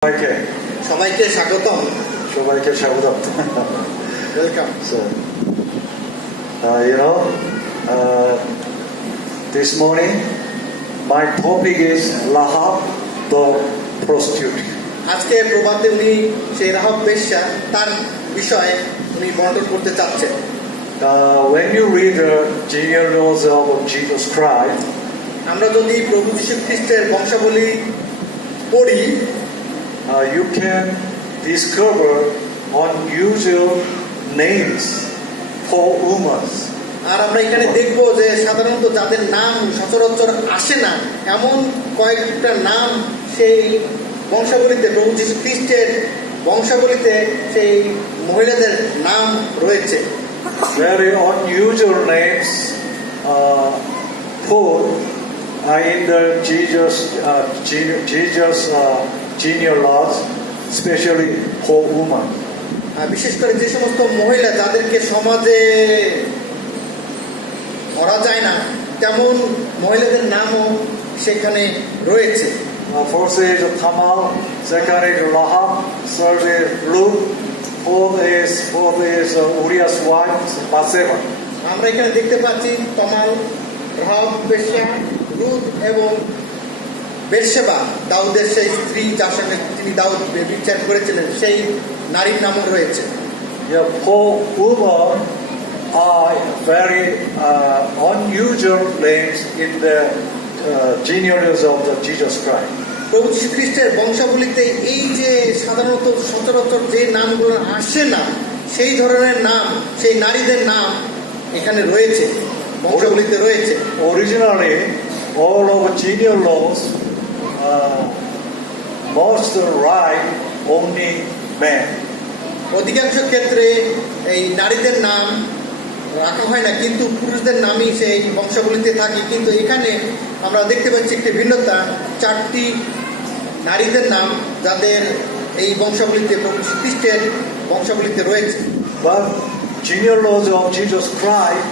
সবাইকে স্বাগতম। Welcome. So, this morning my topic is Rahab the prostitute. আজকে প্রভাতে উনি সেই রাহাব বেশ্যা তার বিষয়ে উনি বর্ণনা করতে চাচ্ছেন। When you read the genealogy of Jesus Christ, আমরা যদি প্রভু যীশু খ্রিস্টের বংশাবলী পড়ি, you can discover unusual names for women. আর আমরা এখানে দেখব যে সাধারণত যাদের নাম সচরাচর আসে না এমন কয়েকটা নাম সেই বংশাবলীতে, প্রভু যীশু খ্রিস্টের বংশাবলীতে সেই মহিলাদের নাম রয়েছে। Very unusual names put in the Jesus genealogy, especially for women. বিশেষ করে যে সমস্ত মহিলা যাদেরকে সমাজে ধরা যায় না তেমন মহিলাদের নামও সেখানে রয়েছে। First is Tamar, second is Rahab, third is Ruth, fourth is Uriah's wife, Bathsheba. আমরা এখানে দেখতে পাচ্ছি তমাল, রাহাব বেশ্যা, রুথ এবং বেরশেবা, দাউদের সেই স্ত্রী যার সঙ্গে তিনি দাউদ ব্যভিচার করেছিলেন সেই নারীর নামও রয়েছে। For women are very unusual names in the genealogy of the Jesus Christ. প্রভু যীশু খ্রিস্টের বংশাবলীতে এই যে সাধারণত সচরাচর যে নামগুলো আসে না সেই ধরনের নাম, সেই নারীদের নাম এখানে রয়েছে, বংশাবলীতে রয়েছে। Originally, all of genealogies must write only men. অধিকাংশ ক্ষেত্রে এই নারীদের নাম রাখা হয় না, কিন্তু পুরুষদের নামই সেই বংশাবলীতে থাকে। কিন্তু এখানে আমরা দেখতে পাচ্ছি একটি ভিন্নতা, 4টি নারীদের নাম যাদের এই বংশাবলীতে, প্রভু যীশু খ্রিস্টের বংশাবলীতে রয়েছে। But genealogy of Jesus Christ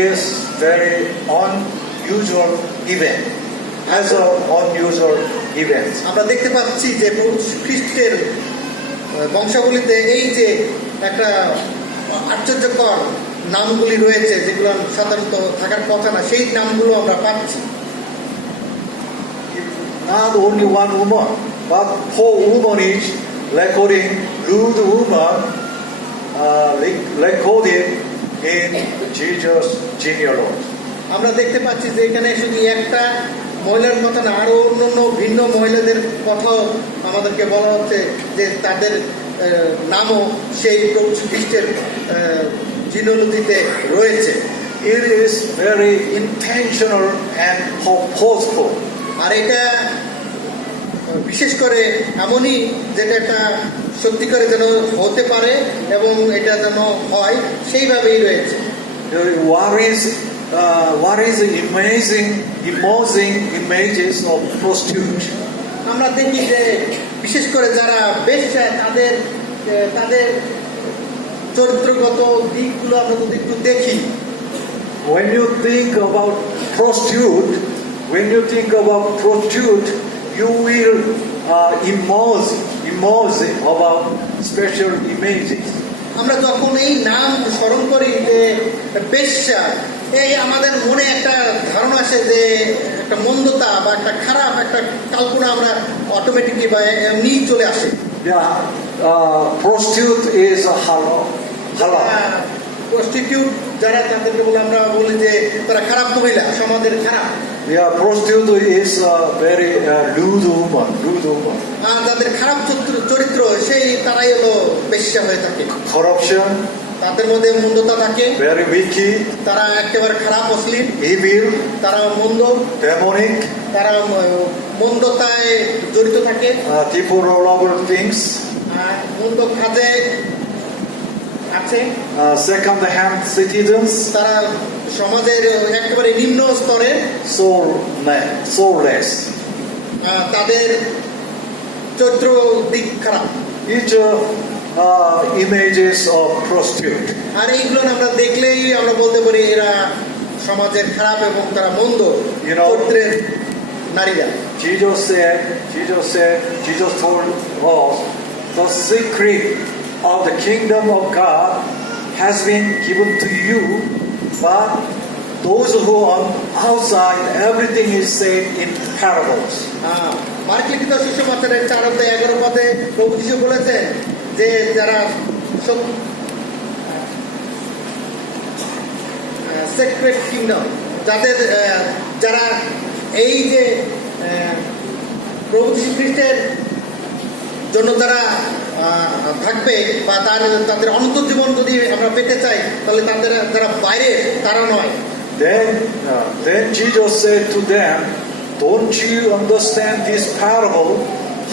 is very unusual event. As an unusual event. আমরা দেখতে পাচ্ছি যে প্রভু যীশু খ্রিস্টের বংশাবলীতে এই যে একটা আশ্চর্যকর নামগুলি রয়েছে যেগুলো সাধারণত থাকার কথা না, সেই নামগুলো আমরা পাচ্ছি। Not only one woman, but 4 women each recording Ruth woman recorded in Jesus genealogy. আমরা দেখতে পাচ্ছি যে এখানে শুধু একটা মহিলার কথা না, আরো অন্যান্য ভিন্ন মহিলাদের কথাও আমাদেরকে বলা হচ্ছে যে তাদের নামও সেই প্রভু খ্রিস্টের জিনোলজিতে রয়েছে। It is very intentional and purposeful. আর এটা বিশেষ করে এমনই যেটা একটা সত্যি করে যেন হতে পারে এবং এটা যেন হয় সেইভাবেই রয়েছে। What is amazing images of prostitute? আমরা দেখি যে বিশেষ করে যারা বেশ্যা তাদের চরিত্রগত দিকগুলো আমরা যদি একটু দেখি। When you think about prostitute, you will immerse about special images. আমরা যখন এই নাম স্মরণ করি যে বেশ্যা, এই আমাদের মনে একটা ধারণা আসে যে একটা মন্দতা বা একটা খারাপ একটা কল্পনা আমরা অটোমেটিকলি বা এমনি চলে আসে। Prostitute is a halal. Prostitute যারা তাদেরকে বলে আমরা বলি যে তারা খারাপ মহিলা, সমাজের খারাপ। Prostitute is a very rude woman. তাদের খারাপ চরিত্র সেই তারাই হলো বেশ্যা হয়ে থাকে। Corruption. তাদের মধ্যে মন্দতা থাকে। Very wicked. তারা একেবারে খারাপ, অশ্লীল, evil. তারা মন্দ, demonic. তারা মন্দতায় জড়িত থাকে। Deplorable things. মন্দ কাজে আছে। Second hand citizens. তারা সমাজের একেবারে নিম্ন স্তরে, soulless. তাদের চরিত্র দিক খারাপ। Each images of prostitute. আর এইগুলো আমরা দেখলেই আমরা বলতে পারি এরা সমাজের খারাপ এবং তারা মন্দ চরিত্রের নারীরা। Jesus told us, the secret of the kingdom of God has been given to you, but those who are outside, everything is said in parables. Mark লিখিত সুসমাচারের 4:11 প্রভু যীশু বলেছেন যে যারা সেক্রেট কিংডম যাদের যারা এই যে প্রভু যীশু খ্রিস্টের জন্য যারা থাকবে বা তাদের অনন্ত জীবন যদি আমরা পেতে চাই তাহলে তাদের যারা বাইরে তারা নয়। Then Jesus said to them, don't you understand this parable?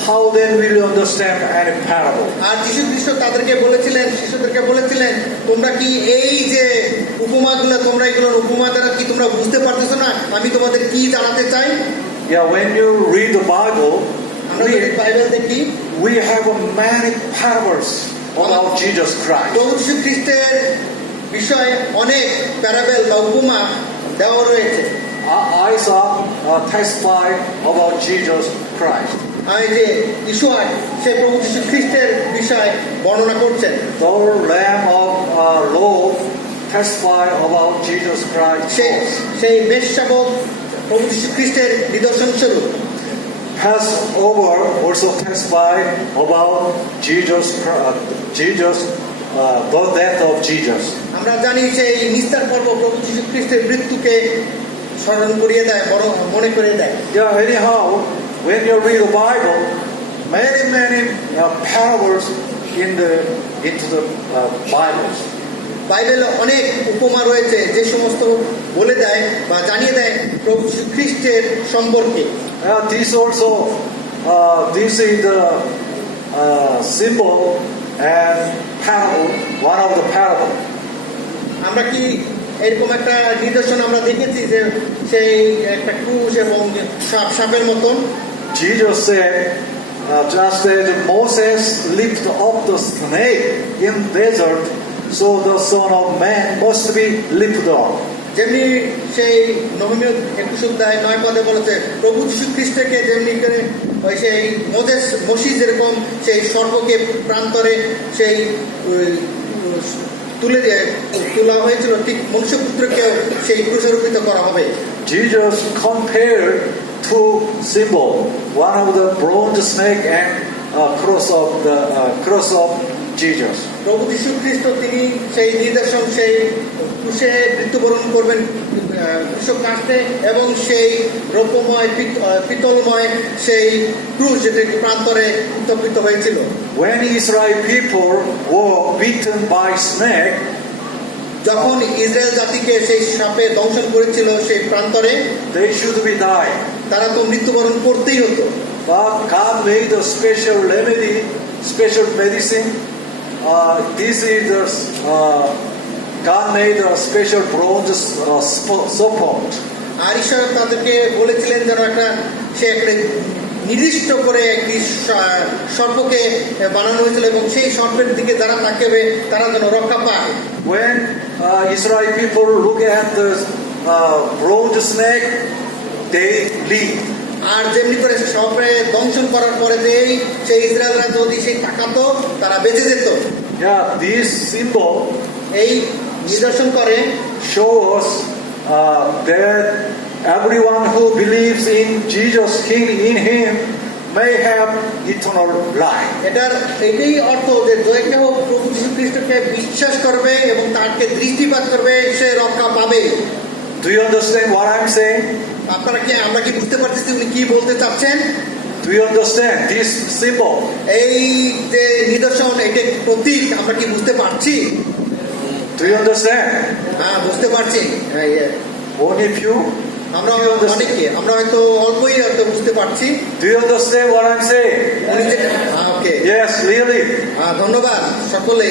How then will you understand any parable? আর যীশু খ্রিস্ট তাদেরকে বলেছিলেন, শিশুদেরকে বলেছিলেন, তোমরা কি এই যে উপমাগুলো তোমরা এগুলোর উপমা দ্বারা কি তোমরা বুঝতে পারতেছো না আমি তোমাদের কি জানাতে চাই? Yeah, when you read the Bible, Bible দেখি we have many parables about Jesus Christ. প্রভু যীশু খ্রিস্টের বিষয়ে অনেক প্যারাবেল বা উপমা দেওয়া রয়েছে। Isaiah testified about Jesus Christ. এই যে ঈশায়া সে প্রভু যীশু খ্রিস্টের বিষয়ে বর্ণনা করছেন। The Lamb of Lord testified about Jesus Christ. সেই মেষশাবক প্রভু যীশু খ্রিস্টের নিদর্শন স্বরূপ। Passover also testified about the death of Jesus. আমরা জানি সেই নিস্তার পর্ব প্রভু যীশু খ্রিস্টের মৃত্যুকে স্মরণ করিয়ে দেয়, বড় মনে করিয়ে দেয়। Yeah, anyhow, when you read the Bible, many parables into the Bibles. বাইবেলে অনেক উপমা রয়েছে যে সমস্ত বলে দেয় বা জানিয়ে দেয় প্রভু যীশু খ্রিস্টের সম্পর্কে। This is the symbol and parable, one of the parable. আমরা কি এরকম একটা নিদর্শন আমরা দেখেছি যে সেই একটা ক্রুশ এবং সাপের মতন? Jesus said, just as Moses lifted up the snake in desert, so the Son of Man must be lifted up. যেমনি সেই নবমী 21:9 বলেছে প্রভু যীশু খ্রিস্টকে যেমনি করে ওই সেই মোশিস যেরকম সেই সর্পকে প্রান্তরে সেই তোলা হয়েছিল ঠিক মনুষ্যপুত্রকেও সেই ক্রুশারোপিত করা হবে। Jesus compared two symbols, one of the bronze snake and cross of Jesus. প্রভু যীশু খ্রিস্ট তিনি সেই নিদর্শন সেই ক্রুশে মৃত্যুবরণ করবেন কৃষক কাস্টে এবং সেই রৌপ্যময় পিতলময় সেই ক্রুশ যেটা প্রান্তরে উত্থাপিত হয়েছিল। When Israel people were bitten by snake, যখন ইসরায়েল জাতিকে সেই সাপে দংশন করেছিল সেই প্রান্তরে, they should be die. তারা তো মৃত্যুবরণ করতেই হতো। But God made a special remedy, special medicine. This is the God made a special bronze serpent. আর ঈশ্বর তাদেরকে বলেছিলেন যেন একটা নির্দিষ্ট করে একটি সর্পকে বানানো হয়েছিল এবং সেই সর্পের দিকে যারা তাকাবে তারা যেন রক্ষা পায়। When Israel people look at the bronze snake, they leave. আর যেমনি করে সর্পে দংশন করার পরে সেই ইসরায়েলরা যদি সেই তাকাতো তারা বেঁচে যেত। Yeah, this symbol এই নিদর্শন করে show us that everyone who believes in Jesus King in Him may have eternal life. এটাই অর্থ যে যে কেউ প্রভু যীশু খ্রিস্টকে বিশ্বাস করবে এবং তাকে দৃষ্টিপাত করবে সে রক্ষা পাবে। Do you understand what I'm saying? আমরা কি বুঝতে পারতেছি উনি কি বলতে চাচ্ছেন? Do you understand this symbol? এই যে নিদর্শন এটা প্রতীক আমরা কি বুঝতে পারছি? Do you understand? হ্যাঁ বুঝতে পারছি। Only few? আমরা অনেকে আমরা হয়তো অল্পই হয়তো বুঝতে পারছি। Do you understand what I'm saying? Okay Yes, really. ধন্যবাদ সকলে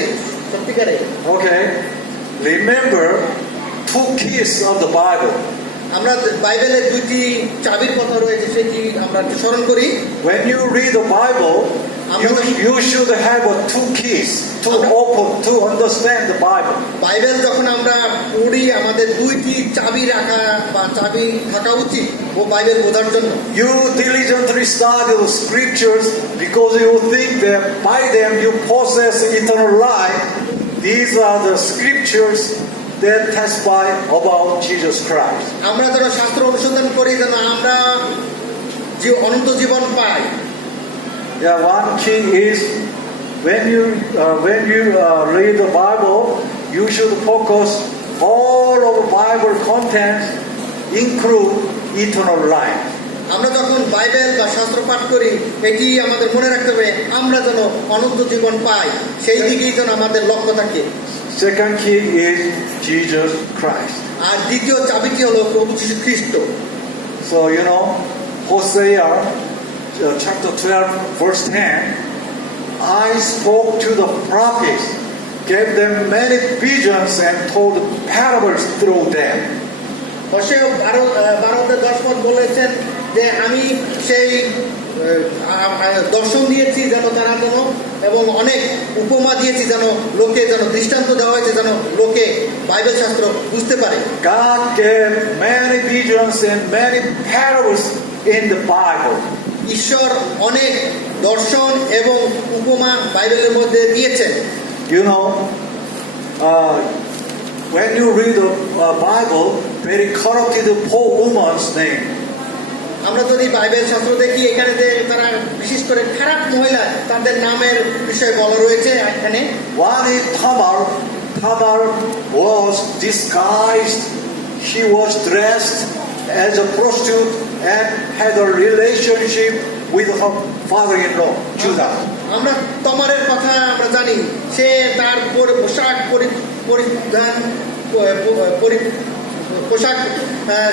সত্যিকারে। Okay. Remember two keys of the Bible. আমরা বাইবেলের দুইটি চাবির কথা রয়েছে সেটি আমরা স্মরণ করি। When you read the Bible, You should have two keys to open, to understand the Bible. Bible যখন আমরা পড়ি আমাদের দুইটি চাবি রাখা বা চাবি থাকা উচিত ও বাইবেল বোঝার জন্য। You diligently study the scriptures because you think that by them you possess eternal life. These are the scriptures that testify about Jesus Christ. আমরা যারা শাস্ত্র অনুসন্ধান করি যেন আমরা যে অনন্ত জীবন পাই। Yeah, one key is when you read the Bible, you should focus all of the Bible contents include eternal life. আমরা যখন বাইবেল বা শাস্ত্র পাঠ করি এটি আমাদের মনে রাখতে হবে আমরা যেন অনন্ত জীবন পাই সেই দিকেই যেন আমাদের লক্ষ্য থাকে। Second key is Jesus Christ. আর দ্বিতীয় চাবিটি হলো প্রভু যীশু খ্রিস্ট। So Hosea chapter 12 verse 10, I spoke to the prophets, gave them many visions and told parables through them. হোসেয়া 12:10 বলেছেন যে আমি সেই দর্শন দিয়েছি যেন তারা যেন এবং অনেক উপমা দিয়েছি যেন লোকে যেন দৃষ্টান্ত দেওয়া হয়েছে যেন লোকে বাইবেল শাস্ত্র বুঝতে পারে। God gave many visions and many parables in the Bible. ঈশ্বর অনেক দর্শন এবং উপমা বাইবেলের মধ্যে দিয়েছেন। When you read the Bible, very corrupted poor woman's name. আমরা যদি বাইবেল শাস্ত্র দেখি এখানে যে তারা বিশেষ করে খারাপ মহিলা তাদের নামের বিষয়ে বলা রয়েছে এখানে। One is Tamar. Tamar was disguised. She was dressed as a prostitute and had a relationship with her father-in-law, Judah. আমরা তমারের কথা আমরা জানি সে তার পোশাক পরিধান পোশাক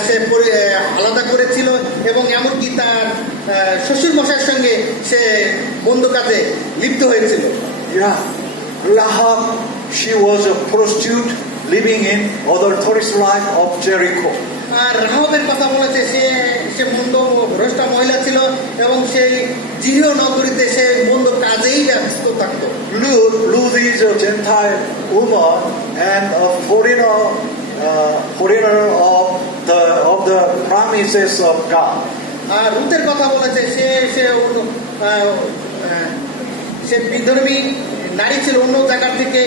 সে আলাদা করেছিল এবং এমনকি তার শ্বশুর মশাইয়ের সঙ্গে সে বন্ধু কাজে লিপ্ত হয়েছিল। Rahab, she was a prostitute living in adulterous life of Jericho. আর রাহাবের কথা বলেছে সে মন্দ ভ্রষ্টা মহিলা ছিল এবং সেই জিরিও নগরীতে সে মন্দ কাজেই ব্যস্ত থাকতো। Ruth is a Gentile woman and a foreigner of the promises of God. আর রুতের কথা বলেছে সে বিধর্মী নারী ছিল অন্য জায়গা থেকে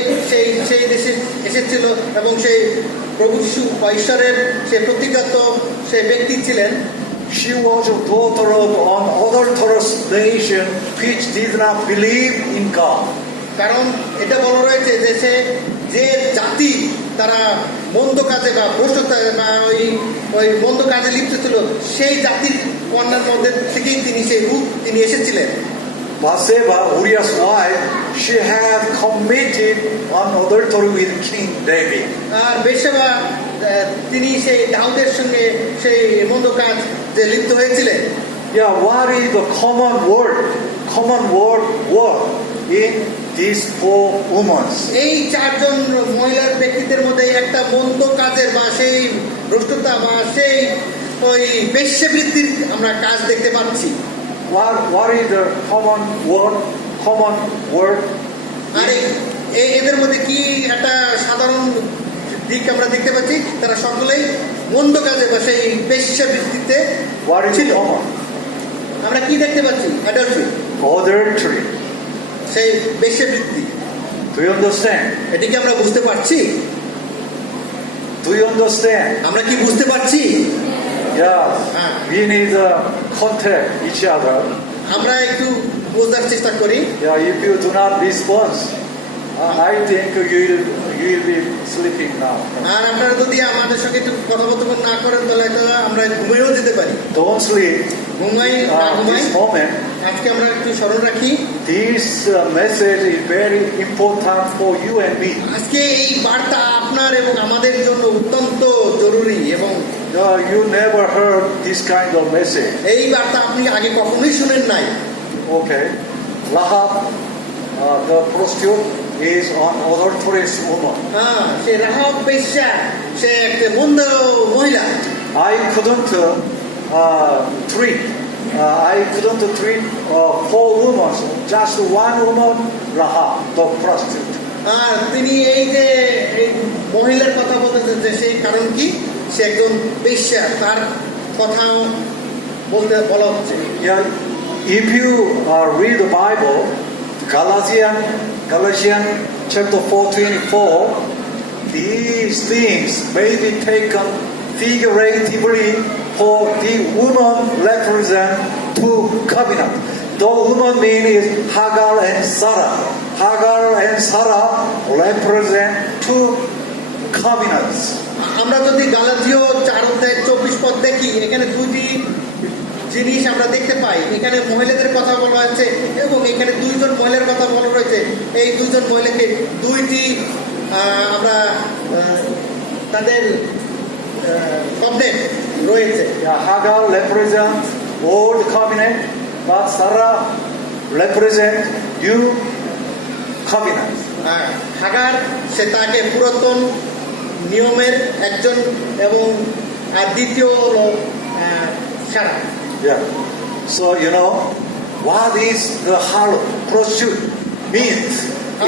সেই দেশে এসেছিল এবং সেই প্রভু যিশু বা ঈশ্বরের সে প্রতিজ্ঞাত সে ব্যক্তি ছিলেন। She was a daughter of an adulterous nation which did not believe in God. কারণ এটা বলা রয়েছে যে জাতি তারা মন্দ কাজে বা ভ্রষ্টতা বা ওই মন্দ কাজে লিপ্ত ছিল সেই জাতির কন্যার মধ্যে থেকেই তিনি এসেছিলেন। Bathsheba, Uriah's wife, she had committed an adultery with King David. আর বেশবা তিনি সেই দাউদের সঙ্গে সেই মন্দ কাজ যে লিপ্ত হয়েছিলেন। What is the common word in these four women? এই চারজন মহিলার ব্যক্তিদের মধ্যে একটা মন্দ কাজের বা সেই ভ্রষ্টতা বা সেই ওই বেশ্যাবৃত্তির আমরা কাজ দেখতে পাচ্ছি। What is the common word? আরে এদের মধ্যে কি একটা সাধারণ দিক আমরা দেখতে পাচ্ছি তারা সকলেই মন্দ কাজে বা সেই বেশ্যাবৃত্তিতে ছিল। আমরা কি দেখতে পাচ্ছি? Adultery. সেই বেশ্যাবৃত্তি। Do you understand? এটি কি আমরা বুঝতে পারছি? Do you understand? আমরা কি বুঝতে পারছি? We need to contact each other. আমরা একটু বোঝার চেষ্টা করি। If you do not respond, I think you will be sleeping now. আর আপনারা যদি আমাদের সঙ্গে একটু কথোপকথন না করেন তাহলে আমরা ঘুমিয়েও যেতে পারি। Don't sleep. ঘুমাই। This moment. আজকে আমরা একটু স্মরণ রাখি। This message is very important for you and me. আজকে এই বার্তা আপনার এবং আমাদের জন্য অত্যন্ত জরুরি এবং you never heard this kind of message. এই বার্তা আপনি আগে কখনোই শুনেন নাই। Okay. Rahab, the prostitute, is an adulterous woman. সে রাহাব বেশ্যা সে একটা মন্দ মহিলা। I couldn't treat I couldn't treat 4 women, just 1 woman, Rahab, the prostitute. আর তিনি এই যে এই মহিলার কথা বলতেছেন যে সেই কারণ কি, সে একজন বেশ্যা, তার কথাও বলা হচ্ছে। Yeah, if you read the Bible, Galatians chapter 4:24, these things may be taken figuratively, for the woman represent 2 covenants. The woman mean is Hagar and Sarah. Hagar and Sarah represent 2 covenants. আমরা যদি গালাতীয় 4:24 দেখি, এখানে দুটি জিনিস আমরা দেখতে পাই। এখানে মহিলাদের কথা বলা হয়েছে এবং এখানে 2 জন মহিলার কথা বলা রয়েছে। এই 2 জন মহিলাকে 2টি আমরা তাদের কভেনেন্ট রয়েছে। Hagar represent old covenant, but Sarah represent new covenant. হাগার সে তাকে পুরাতন নিয়মের একজন এবং আর দ্বিতীয় হলো সারা। Yeah. So what is the harlot prostitute means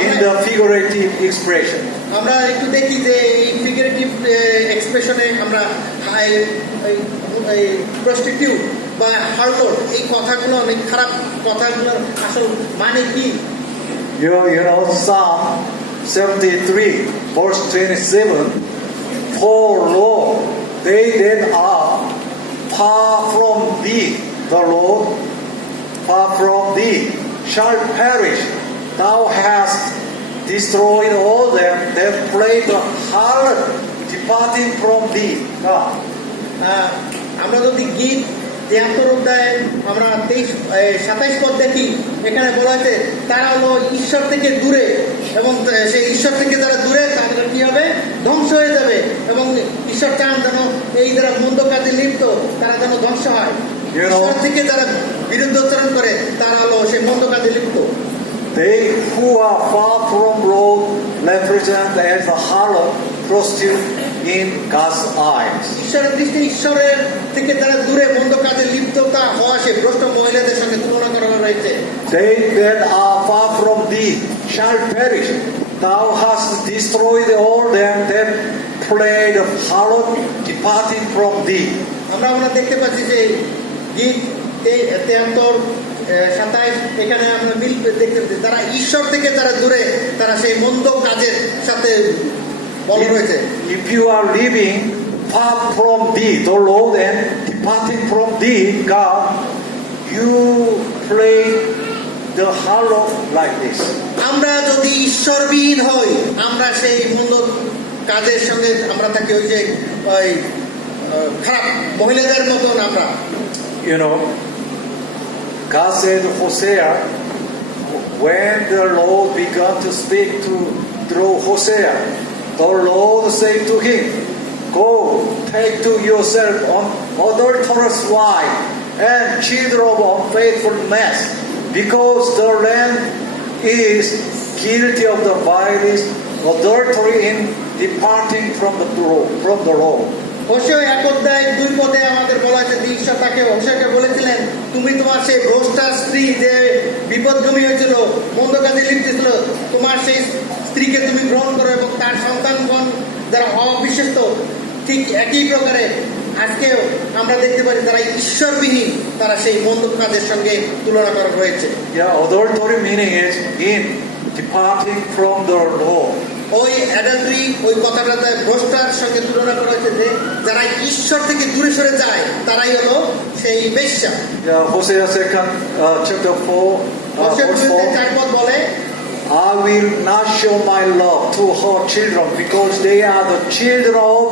in the figurative expression. আমরা একটু দেখি যে এই ফিগারেটিভ এক্সপ্রেশনে আমরা প্রস্টিটিউট বা হারলট এই কথাগুলো অনেক খারাপ কথাগুলোর আসল মানে কি? Psalm 73 verse 27, for lo, they that are far from thee, the Lord, far from thee, shall perish. Thou hast destroyed all them that play the harlot, departing from thee, God. আমরা যদি গীত 73 অধ্যায় আমরা 27 পদ দেখি, এখানে বলা হয়েছে তারা হলো ঈশ্বর থেকে দূরে এবং সেই ঈশ্বর থেকে যারা দূরে তাদের কি হবে, ধ্বংস হয়ে যাবে। এবং ঈশ্বর চান যেন এই যারা মন্দ কাজে লিপ্ত তারা যেন ধ্বংস হয়। ঈশ্বর থেকে যারা বিরুদ্ধাচরণ করে তারা হলো সেই মন্দ কাজে লিপ্ত। They who are far from Lord represent as a harlot, prostitute in God's eyes. ঈশ্বরের দৃষ্টি ঈশ্বরের থেকে যারা দূরে মন্দ কাজে লিপ্ততা হওয়া সে ভ্রষ্ট মহিলাদের সঙ্গে তুলনা করা হয়েছে। They that are far from thee shall perish. Thou hast destroyed all them that play the harlot, departing from thee. আমরা দেখতে পাচ্ছি যে গীত 73 27 এখানে আমরা মিল দেখতে পাচ্ছি তারা ঈশ্বর থেকে যারা দূরে তারা সেই মন্দ কাজের সাথে বলা হয়েছে। If you are living far from thee, the Lord, and departing from thee, God, you play the harlot like this. আমরা যদি ঈশ্বরবিহীন হই, আমরা সেই মন্দ কাজের সঙ্গে আমরা থাকি ওই যে ওই খারাপ মহিলাদের মতন আমরা। God said to Hosea, when the Lord began to speak through Hosea, the Lord said to him, go, take to yourself an adulterous wife and children of unfaithfulness, because the land is guilty of the vilest adultery in departing from the Lord. হোশে 1:2 পদে আমাদের বলা হয়েছে যে ঈশ্বর তাকে হোশেকে বলেছিলেন, তুমি তোমার সেই ভ্রষ্টা স্ত্রী যে বিপদগামী হয়েছিল, মন্দ কাজে লিপ্ত ছিল, তোমার সেই স্ত্রীকে তুমি গ্রহণ করো এবং তার সন্তানগণ যারা অবিশ্বস্ত ঠিক একই প্রকারে আজকেও আমরা দেখতে পারি তারা ঈশ্বরবিহীন, তারা সেই মন্দ কাজের সঙ্গে তুলনা করা হয়েছে। Adultery meaning is in departing from the Lord. ওই অ্যাডাল্টারি ওই কথাটাতে ভ্রষ্টার সঙ্গে তুলনা করা হয়েছে যে যারা ঈশ্বর থেকে দূরে সরে যায় তারাই হলো সেই বেশ্যা। Hosea 2nd chapter 4 verse 4 বলে, I will not show my love to her children, because they are the children of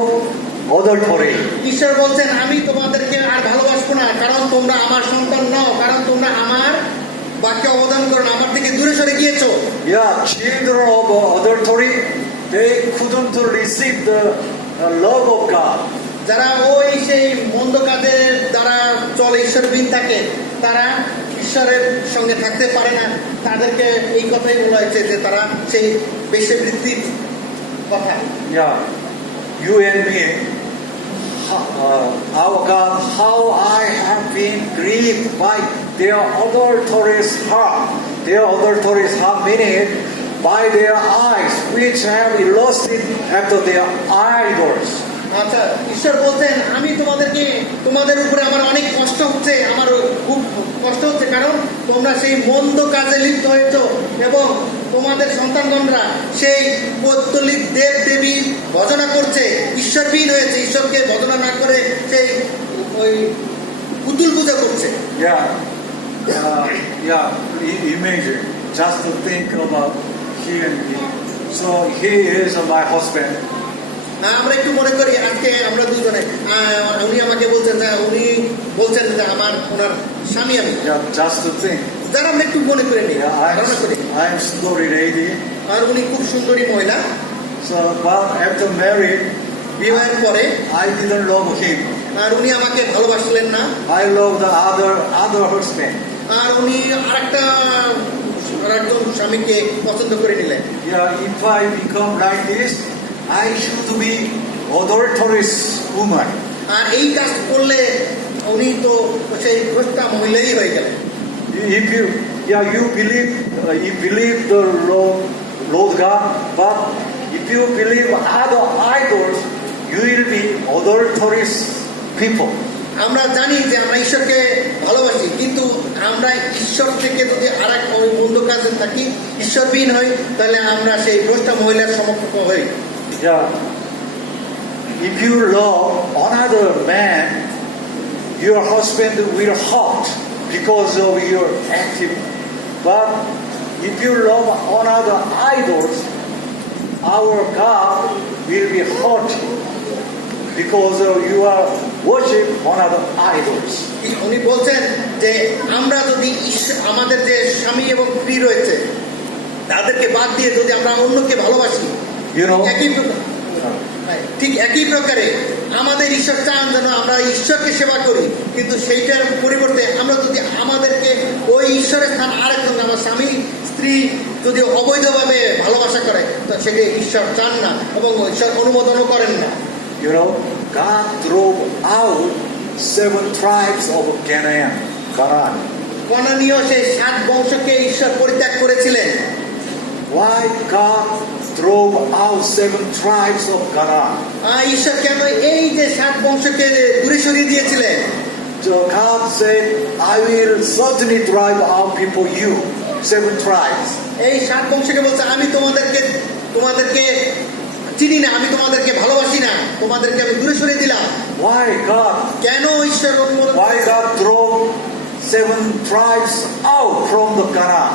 adultery. ঈশ্বর বলছেন আমি তোমাদেরকে আর ভালোবাসবো না, কারণ তোমরা আমার সন্তান নও, কারণ তোমরা আমার বাক্য অবদান করো, আমার থেকে দূরে সরে গিয়েছো। Children of adultery, they couldn't receive the love of God. যারা ওই সেই মন্দ কাজের দ্বারা চলে ঈশ্বরবিহীন থাকে, তারা ঈশ্বরের সঙ্গে থাকতে পারে না। তাদেরকে এই কথাই বলা হয়েছে যে তারা সেই বেশ্যবৃত্তির কথা। You and me our God, how I have been grieved by their adulterous heart. Their adulterous heart meaning by their eyes, which have lusted after their idols. আচ্ছা, ঈশ্বর বলছেন আমি তোমাদের উপরে আমার অনেক কষ্ট হচ্ছে, আমার খুব কষ্ট হচ্ছে, কারণ তোমরা সেই মন্দ কাজে লিপ্ত হয়েছ এবং তোমাদের সন্তানগণরা সেই পৌত্তলিক দেব দেবী ভজনা করছে, ঈশ্বরবিহীন হয়েছে, ঈশ্বরকে ভজনা না করে সেই ওই পুতুল পূজা করছে। Imagine, just to think about he and me. So he is my husband. আমরা একটু মনে করি আজকে আমরা দুজনে, উনি আমাকে বলছেন যে উনি বলছেন যে ওনার স্বামী আমি। Just to think. যারা আমরা একটু মনে করে নিই, ধারণা করি। I am Sundari lady. আর উনি খুব সুন্দরী মহিলা। So, but after married, বিবাহের পরে I didn't love him. আর উনি আমাকে ভালোবাসলেন না। I love the other husband. আর উনি আরেকজন স্বামীকে পছন্দ করে নিলেন। If I become like this, I should be adulterous woman. আর এই কাজ করলে উনি তো সেই ভ্রষ্টা মহিলাই হয়ে গেলেন। If you believe the Lord God, but if you believe other idols, you will be adulterous people. আমরা জানি যে আমরা ঈশ্বরকে ভালোবাসি, কিন্তু আমরা ঈশ্বর থেকে যদি আরেক ওই মন্দ কাজে থাকি, ঈশ্বরবিহীন হই, তাহলে আমরা সেই ভ্রষ্টা মহিলার সমকক্ষ হই। If you love another man, your husband will hurt because of your active. But if you love another idols, our God will be hurt because you are worship another idols. উনি বলছেন যে আমরা যদি আমাদের যে স্বামী এবং স্ত্রী রয়েছে তাদেরকে বাদ দিয়ে যদি আমরা অন্যকে ভালোবাসি, ঠিক একই প্রকারে আমাদের ঈশ্বর চান যেন আমরা ঈশ্বরকে সেবা করি, কিন্তু সেইটার পরিবর্তে আমরা যদি আমাদেরকে ওই ঈশ্বরের স্থান আরেকজন, আমার স্বামী স্ত্রী যদি অবৈধভাবে ভালোবাসা করে, তো সেটা ঈশ্বর চান না এবং ঈশ্বর অনুমোদনও করেন না। God drove out 7 tribes of Canaan. কনানীয় সেই 7 বংশকে ঈশ্বর পরিত্যাগ করেছিলেন। Why God drove out 7 tribes of Canaan? ঈশ্বর কেন এই যে 7 বংশকে দূরে সরিয়ে দিয়েছিলেন? So God said, I will certainly drive out people you, 7 tribes. এই 7 বংশকে বলছে আমি তোমাদেরকে চিনি না, আমি তোমাদেরকে ভালোবাসি না, তোমাদেরকে আমি দূরে সরিয়ে দিলাম। Why God? কেন ঈশ্বর Why God drove 7 tribes out from the Canaan?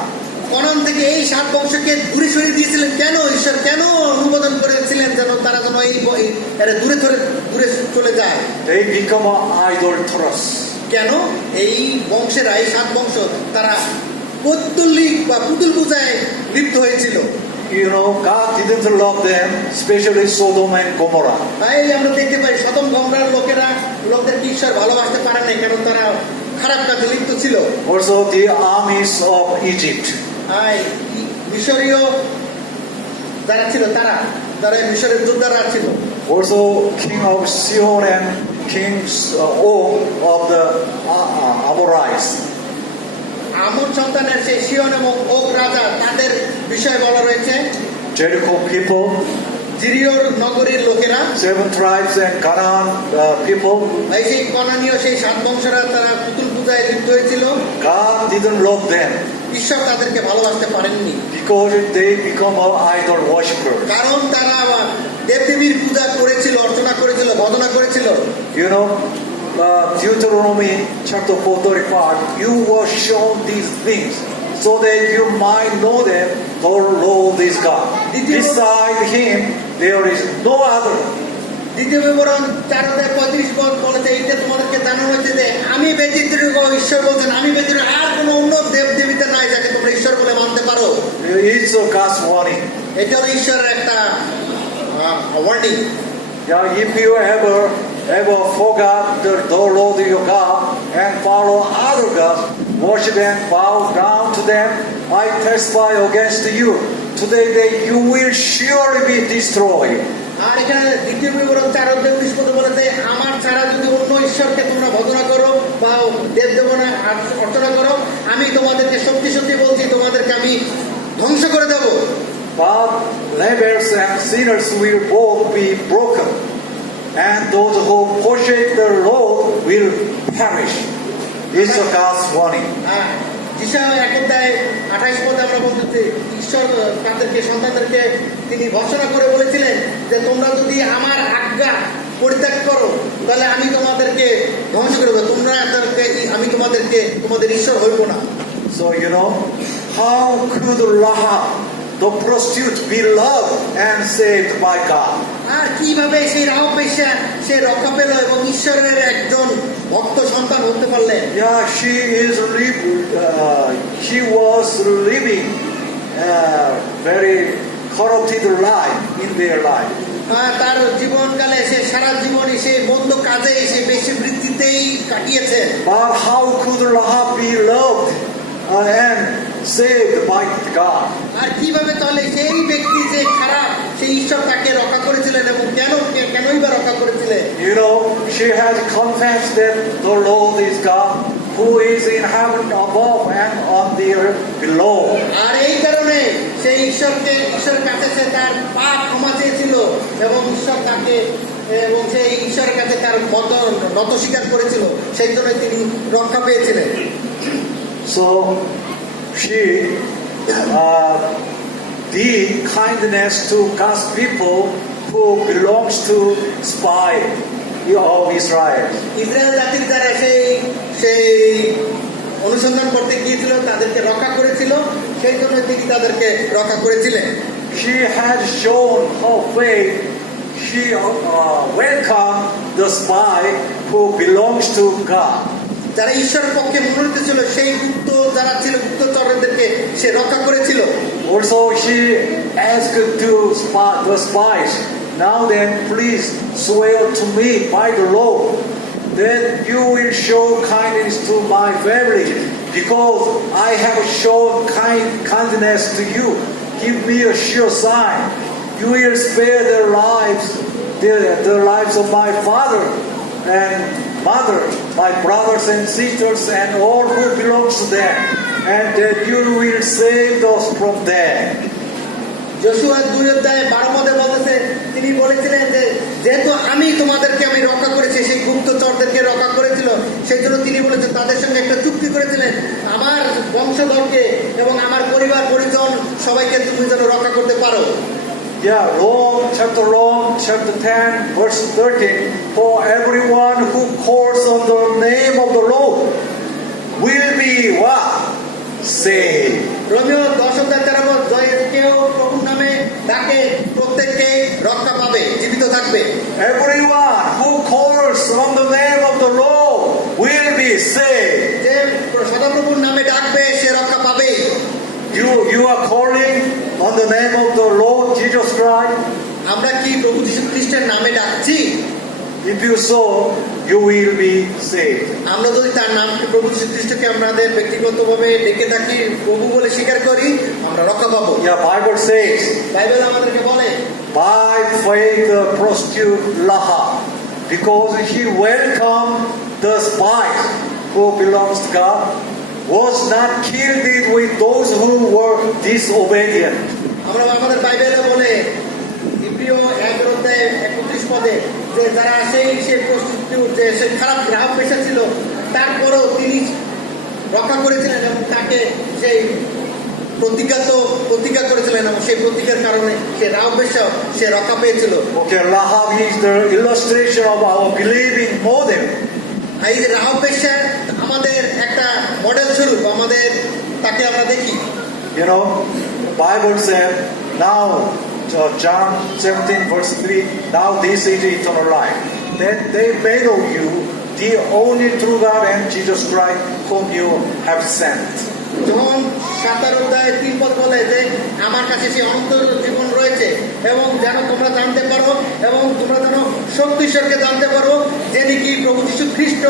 Canaan থেকে এই 7 বংশকে দূরে সরিয়ে দিয়েছিলেন কেন? ঈশ্বর কেন অনুমোদন করেছিলেন যেন তারা যেন দূরে চলে যায়? They become idolatrous. কেন? এই বংশেরা, এই 7 বংশ তারা পৌত্তলিক বা পুতুল পূজায় লিপ্ত হয়েছিল। God didn't love them, especially Sodom and Gomorrah. আমরা দেখতে পাই সদম গমরার লোকদেরকে ঈশ্বর ভালোবাসতে পারেন না, কারণ তারা খারাপ কাজে লিপ্ত ছিল। Also the armies of Egypt. মিশরীয় যারা ছিল তারা মিশরের যোদ্ধারা ছিল। Also king of Sihon and kings Og of the Amorites. আমন সন্তানের সেই সিয়ন এবং ওক রাজা, তাদের বিষয়ে বলা রয়েছে। Jericho people, জিরিয়র নগরীর লোকেরা, 7 tribes and Canaan people. সেই কনানীয় সেই 7 বংশরা তারা পুতুল পূজায় লিপ্ত হয়েছিল। God didn't love them. ঈশ্বর তাদেরকে ভালোবাসতে পারেননি, because they become idol worshippers. কারণ তারা দেবদেবীর পূজা করেছিল, অর্চনা করেছিল, ভজনা করেছিল। Deuteronomy chapter 4:35, you were shown these things so that you might know that the Lord is God. Beside him there is no other. দ্বিতীয় বিবরণ 4:35 বলেছে, এইটা তোমাদেরকে জানানো হয়েছে যে আমি ব্যতীত, ঈশ্বর বলছেন আমি ব্যতীত আর কোনো অন্য দেব দেবীতে নাই যাকে তোমরা ঈশ্বর বলে মানতে পারো। It's a God's warning. এটা হলো ঈশ্বরের একটা warning. If you ever forgot the Lord your God and follow other gods, worship and bow down to them, I testify against you today that you will surely be destroyed. আর এখানে দ্বিতীয় বিবরণ 4:19 পদে বলেছে, আমার ছাড়া যদি অন্য ঈশ্বরকে তোমরা ভজনা করো বা দেব দেবনা অর্চনা করো, আমি তোমাদেরকে সত্যি সত্যি বলছি, তোমাদেরকে আমি ধ্বংস করে দেব। But rebels and sinners will both be broken, and those who forsake the Lord will perish. It's a God's warning. যিশা 1:28 পদে আমরা বলতেছি, ঈশ্বর তাদেরকে সন্তানদেরকে তিনি ঘোষণা করে বলেছিলেন যে তোমরা যদি আমার আজ্ঞা পরিত্যাগ করো তাহলে আমি তোমাদেরকে ধ্বংস করে দেবো, আমি তোমাদের ঈশ্বর হইব না। So how could Rahab, the prostitute, be loved and saved by God? আর কিভাবে সেই রাহাব বেশ্যা সে রক্ষা পেল এবং ঈশ্বরের একজন ভক্ত সন্তান হতে পারলেন? Yeah, she was living very corrupted life in their life. তার জীবনকালে সে সারা জীবনই সে মন্দ কাজে সে বেশি বৃত্তিতেই কাটিয়েছে। But how could Rahab be loved and saved by God? আর কিভাবে তাহলে সেই ব্যক্তি যে খারাপ সেই ঈশ্বর তাকে রক্ষা করেছিলেন এবং কেনই বা রক্ষা করেছিলেন? She has confessed that the Lord is God, who is in heaven above and on the earth below. আর এই কারণে সেই ঈশ্বরের কাছে সে তার পাপ ক্ষমা চেয়েছিল এবং সেই ঈশ্বরের কাছে তার নত স্বীকার করেছিল, সেই জন্য তিনি রক্ষা পেয়েছিলেন। So she did kindness to God's people who belongs to spy of Israel. Israel জাতির দ্বারা সেই অনুসন্ধান করতে গিয়েছিল, তাদেরকে রক্ষা করেছিল, সেই জন্য তিনি তাদেরকে রক্ষা করেছিলেন। She has shown her faith. She welcomed the spy who belongs to God. যারা ঈশ্বরের পক্ষে মনোনীত ছিল সেই যারা ছিল গুপ্তচরদেরকে সে রক্ষা করেছিল। Also she asked to the spies, now then please swear to me by the Lord that you will show kindness to my family, because I have shown kindness to you. Give me a sure sign. You will spare their lives, the lives of my father and mother, my brothers and sisters, and all who belongs to them, and that you will save us from them. Joshua 2:12 পদে বলতেছে, তিনি বলেছিলেন যে যেহেতু আমি রক্ষা করেছি, সেই গুপ্তচরদেরকে রক্ষা করেছিল, সেই জন্য তিনি বলেছেন তাদের সঙ্গে একটা চুক্তি করেছিলেন, আমার বংশধরকে এবং আমার পরিবার পরিজন সবাইকে তুমি যেন রক্ষা করতে পারো। Yeah, Rome chapter 10, verse 13. For everyone who calls on the name of the Lord will be what? Saved. Romeo 10:13 কেউ প্রভুর নামে ডাকে প্রত্যেককে রক্ষা পাবে, জীবিত থাকবে। Everyone who calls on the name of the Lord will be saved. যে সদাপ্রভুর নামে ডাকবে সে রক্ষা পাবে। You are calling on the name of the Lord Jesus Christ. আমরা কি প্রভু যীশু খ্রিস্টের নামে ডাকছি? If you so, you will be saved. আমরা যদি তার নাম প্রভু যীশু খ্রিস্টকে আমাদের ব্যক্তিগতভাবে ডেকে থাকি, প্রভু বলে স্বীকার করি, আমরা রক্ষা পাবো। Yeah, Bible says, বাইবেল আমাদেরকে বলে, by faith the prostitute Rahab, because he welcomed the spies who belongs to God, was not killed with those who were disobedient. আমরা আমাদের বাইবেলে বলে ইব্রিয় 1:31 পদে যে যারা সেই প্রস্টিটিউট যে সে খারাপ রাহাব পেশা ছিল, তারপরেও তিনি রক্ষা করেছিলেন এবং তাকে সেই প্রতিজ্ঞা করেছিলেন এবং সেই প্রতিজ্ঞার কারণে সে রাহাব পেশা সে রক্ষা পেয়েছিল। Okay, Rahab is the illustration of our believing model. এই যে রাহাব পেশা আমাদের একটা মডেল স্বরূপ, তাকে আমরা দেখি। Bible said, now John 17 verse 3, now this is eternal life, that they may know you, the only true God, and Jesus Christ whom you have sent. যখন 17:3 পদ বলে যে আমার কাছে সেই অনন্ত জীবন রয়েছে এবং যেন তোমরা জানতে পারো এবং তোমরা যেন সত্য ঈশ্বরকে জানতে পারো, যে নাকি প্রভু যীশু খ্রিস্ট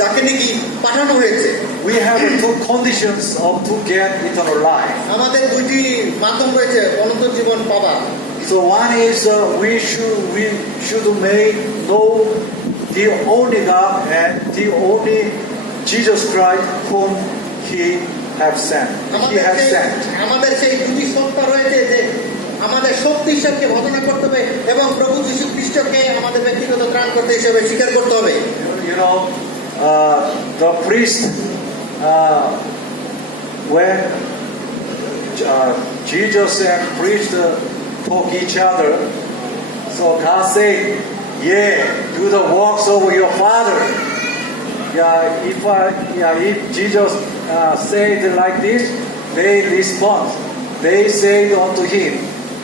যাকে নাকি পাঠানো হয়েছে। We have two conditions to get eternal life. আমাদের দুইটি মাধ্যম রয়েছে অনন্ত জীবন পাবার। So one is we should make know the only God and the only Jesus Christ whom He have sent. He has sent. আমাদের সেই দুটি সত্তা রয়েছে যে আমাদের শক্তি ঈশ্বরকে ভজনা করতে হবে এবং প্রভু যীশু খ্রিস্টকে আমাদের ব্যক্তিগত ত্রাণকর্তা হিসেবে স্বীকার করতে হবে। You know, the priest when Jesus and priest talk each other, so God said, "Yeah, do the works of your Father." If Jesus said like this, they respond. They said unto him,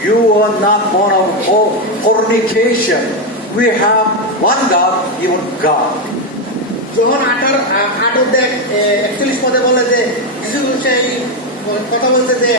"You are not born of fornication. We have one God, even God." যখন 8 অধ্যায় 41 পদে বলে যে যিশু সেই কথা বলতে যে